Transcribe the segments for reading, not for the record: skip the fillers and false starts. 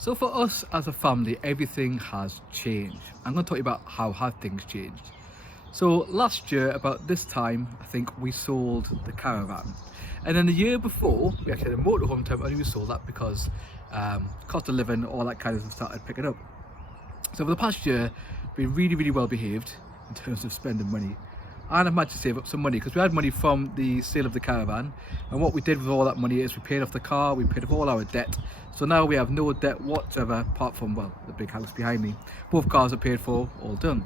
So for us as a family, everything has changed. I'm going to talk to you about how have things changed. So last year, about this time, I think we sold the Caravan. And then the year before, we actually had a motorhome time, and we sold that because cost of living, all that kind of stuff started picking up. So for the past year, been really well behaved in terms of spending money. And I've managed to save up some money because we had money from the sale of the Caravan, and what we did with all that money is we paid off the car, we paid off all our debt. So now we have no debt whatsoever apart from, well, the big house behind me. Both cars are paid for, all done.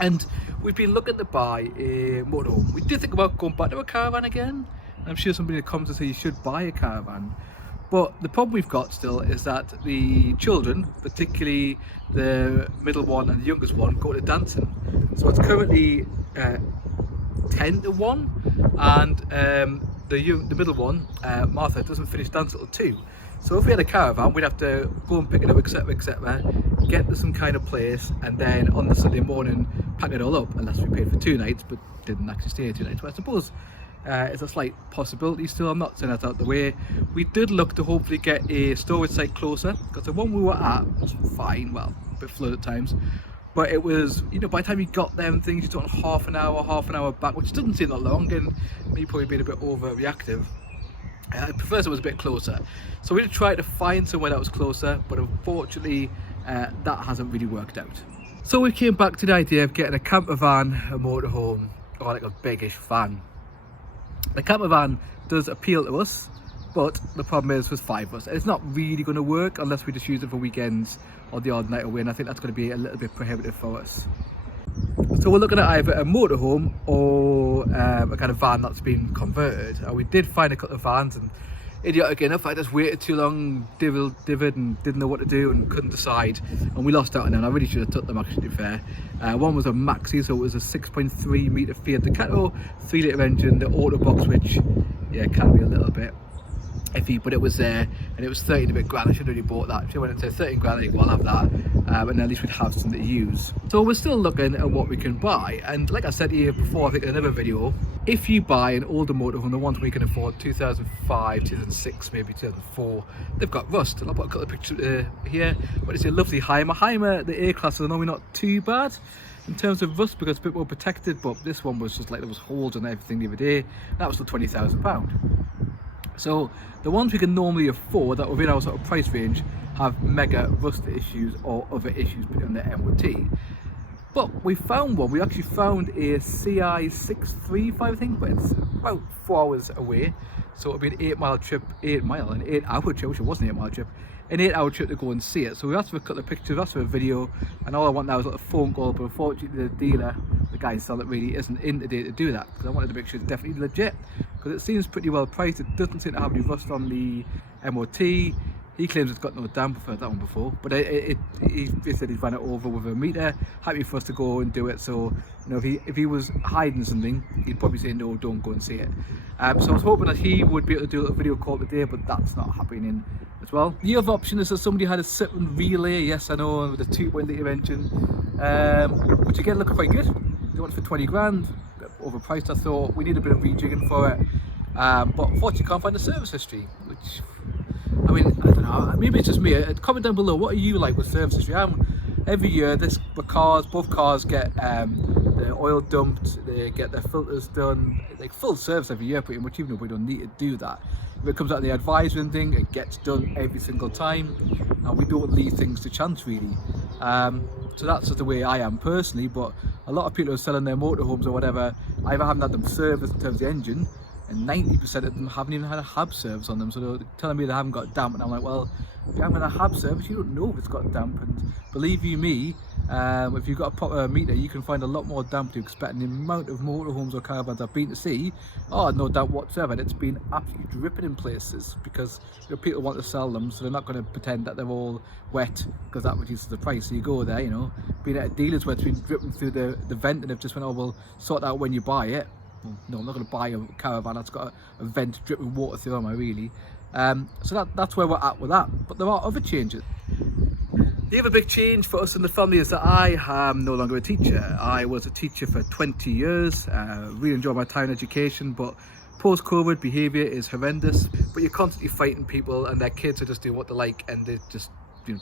And we've been looking to buy a motorhome. We did think about going back to a Caravan again. I'm sure somebody comes and say you should buy a Caravan. But the problem we've got still is that the children, particularly the middle one and the youngest one, go to dancing. So it's currently 10 to 1, and the middle one, Martha, doesn't finish dance until 2. So if we had a Caravan, we'd have to go and pick it up, etc, get to some kind of place, and then on the Sunday morning pack it all up, unless we paid for 2 nights but didn't actually stay 2 nights. But I suppose it's a slight possibility still. I'm not saying that's out the way. We did look to hopefully get a storage site closer, because the one we were at was fine, well, a bit flooded at times, but it was, you know, by the time you got there and things, you took half an hour back, which doesn't seem that long, and me probably being a bit overreactive. I prefer it was a bit closer. So we did try to find somewhere that was closer, but unfortunately that hasn't really worked out. So we came back to the idea of getting a camper van, a motorhome, or like a biggish van. The camper van does appeal to us, but the problem is with 5 of us, it's not really going to work unless we just use it for weekends or the odd night away, and I think that's going to be a little bit prohibitive for us. So we're looking at either a motorhome or a kind of van that's been converted. We did find a couple of vans, and idiotic enough, I just waited too long, divid and didn't know what to do and couldn't decide, and we lost out on them. I really should have took them, actually, to be fair. One was a maxi, so it was a 6.3 metre Fiat Ducato, 3 litre engine, the auto box, which, yeah, can be a little bit iffy, but it was there, and it was 30 and a bit grand. I should have already bought that. Should have went and said 13 grand, I think I'll have that, and at least we'd have something to use. So we're still looking at what we can buy, and like I said here before, I think in another video, if you buy an older motorhome, the ones we can afford, 2005, 2006, maybe 2004, they've got rust. And I'll put a couple of pictures here, but it's a lovely Heimer. The A-classes are normally not too bad in terms of rust because it's a bit more protected, but this one was just like there was holes and everything the other day. That was for £20,000. So the ones we can normally afford that are within our sort of price range have mega rust issues or other issues on their MOT. But we found one. We actually found a CI635, I think, but it's about 4 hours away. So it'll be an 8-mile trip, an 8-hour trip, which it wasn't an 8-mile trip, an 8-hour trip to go and see it. So we asked for a couple of pictures, asked for a video, and all I want now is like a phone call, but unfortunately the dealer, the guy selling it, really isn't in today to do that, because I wanted to make sure it's definitely legit, because it seems pretty well priced. It doesn't seem to have any rust on the MOT. He claims it's got no damp. I've heard that one before, but he said he'd ran it over with a meter. Happy for us to go and do it. So, you know, if he was hiding something, he'd probably say no, don't go and see it. So I was hoping that he would be able to do a little video call today, but that's not happening as well. The other option is that somebody had a Caravan relay. Yes, I know, with a 2.0 litre engine, which again looked quite good. They want it for 20 grand, a bit overpriced. I thought we need a bit of rejigging for it, but unfortunately can't find the service history, which, I mean, I don't know, maybe it's just me. Comment down below, what are you like with service history? Every year both cars get the oil dumped, they get their filters done, like full service every year pretty much, even though we don't need to do that. If it comes out of the advisory thing, it gets done every single time, and we don't leave things to chance really. So that's just the way I am personally, but a lot of people who are selling their motorhomes or whatever, either haven't had them serviced in terms of the engine, and 90% of them haven't even had a hab service on them. So they're telling me they haven't got damp, and I'm like, well, if you haven't had a hab service, you don't know if it's got damp. And believe you me, if you've got a proper meter, you can find a lot more damp than you expect. And the amount of motorhomes or caravans I've been to see, oh, no damp whatsoever, and it's been absolutely dripping in places, because, you know, people want to sell them, so they're not going to pretend that they're all wet, because that reduces the price. So you go there, you know, being at a dealer's where it's been dripping through the vent, and they've just went, oh, well, sort that out when you buy it. Well, no, I'm not going to buy a Caravan that's got a vent dripping water through, am I really? So that's where we're at with that. But there are other changes. The other big change for us in the family is that I am no longer a teacher. I was a teacher for 20 years, really enjoyed my time in education, but post-COVID behaviour is horrendous. But you're constantly fighting people, and their kids are just doing what they like, and they just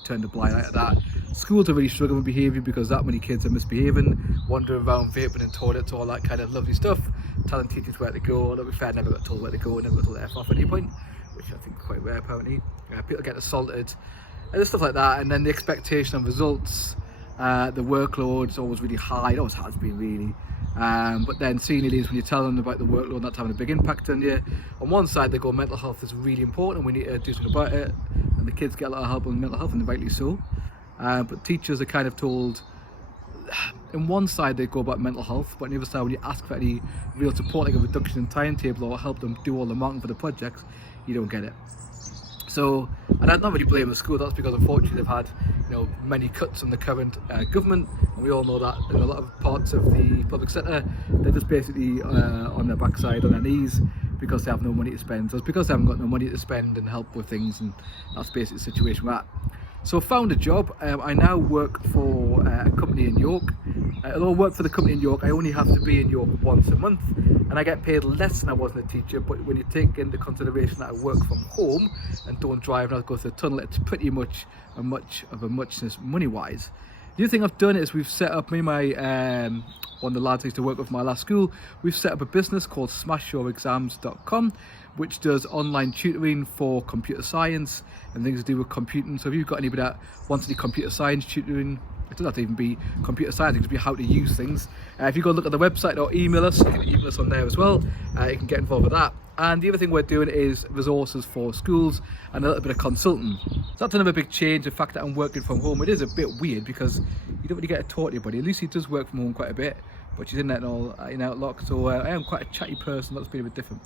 turned a blind eye at that. Schools are really struggling with behaviour because that many kids are misbehaving, wandering around, vaping in toilets, all that kind of lovely stuff, telling teachers where to go. Although to be fair, I never got told where to go, never got told F off at any point, which I think is quite rare apparently. People get assaulted and stuff like that, and then the expectation of results, the workload's always really high. It always has been really. But then senior leaders, when you tell them about the workload, that's having a big impact on you. On one side they go, mental health is really important, we need to do something about it, and the kids get a lot of help on mental health, and rightly so. But teachers are kind of told, in one side they go about mental health, but on the other side, when you ask for any real support, like a reduction in timetable or help them do all the marketing for the projects, you don't get it. So, and I'm not really blaming the school, that's because unfortunately they've had many cuts from the current government, and we all know that in a lot of parts of the public sector they're just basically on their backside, on their knees, because they have no money to spend. So it's because they haven't got no money to spend and help with things, and that's basically the situation we're at. So I found a job. I now work for a company in York. Although I work for the company in York, I only have to be in York once a month, and I get paid less than I was as a teacher. But when you take into consideration that I work from home and don't drive and I go through the tunnel, it's pretty much a muchness money-wise. The other thing I've done is we've set up, me and my one of the lads I used to work with my last school, we've set up a business called smashyourexams.com, which does online tutoring for computer science and things to do with computing. So if you've got anybody that wants any computer science tutoring, it doesn't have to even be computer science, it could be how to use things. If you go look at the website or email us, you can email us on there as well. You can get involved with that. And the other thing we're doing is resources for schools and a little bit of consulting. So that's another big change, the fact that I'm working from home. It is a bit weird because you don't really get to talk to anybody. Lucy does work from home quite a bit, but she's in that all in Outlook, so I am quite a chatty person. That's been a bit different.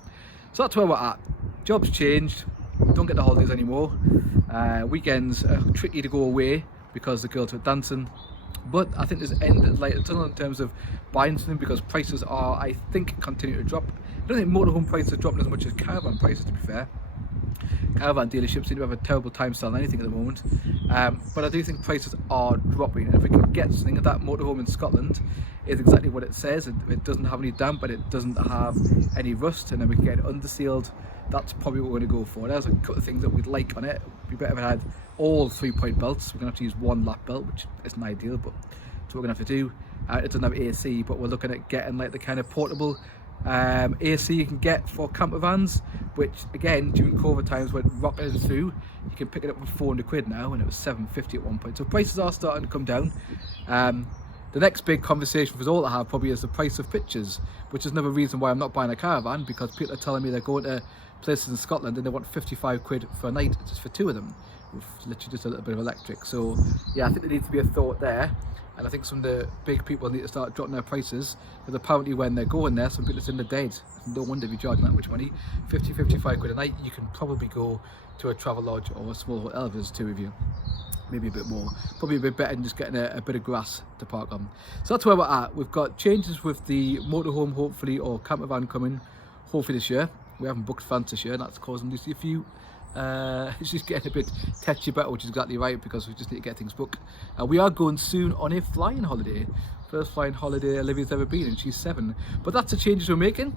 So that's where we're at. Job's changed, don't get the holidays anymore. Weekends are tricky to go away because the girls are dancing. But I think there's end of the light of the tunnel in terms of buying something, because prices are, I think, continue to drop. I don't think motorhome prices are dropping as much as caravan prices, to be fair. Caravan dealerships seem to have a terrible time selling anything at the moment, but I do think prices are dropping, and if we can get something, that motorhome in Scotland is exactly what it says. It doesn't have any damp and it doesn't have any rust, and then we can get it undersealed. That's probably what we're going to go for. There's a couple of things that we'd like on it. We better have had all 3-point belts. We're going to have to use one lap belt, which isn't ideal, but that's what we're going to have to do. It doesn't have AC, but we're looking at getting like the kind of portable AC you can get for camper vans, which again during COVID times went rocketing through. You can pick it up for 400 quid now, and it was 750 at one point. So prices are starting to come down. The next big conversation for us all to have probably is the price of pictures, which is another reason why I'm not buying a caravan, because people are telling me they're going to places in Scotland and they want 55 quid for a night just for 2 of them, with literally just a little bit of electric. So yeah, I think there needs to be a thought there, and I think some of the big people need to start dropping their prices, because apparently when they're going there, some people are in the dead. No wonder if you're charging that much money. 55 quid a night, you can probably go to a travel lodge or a small hotel if there's 2 of you. Maybe a bit more, probably a bit better than just getting a bit of grass to park on. So that's where we're at. We've got changes with the motorhome hopefully, or camper van coming hopefully this year. We haven't booked France this year, and that's causing Lucy a few she's getting a bit tetchy about it, which is exactly right, because we just need to get things booked. We are going soon on a flying holiday, first flying holiday Olivia's ever been, and she's 7. But that's the changes we're making.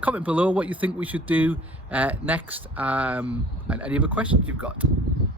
Comment below what you think we should do next, and any other questions you've got.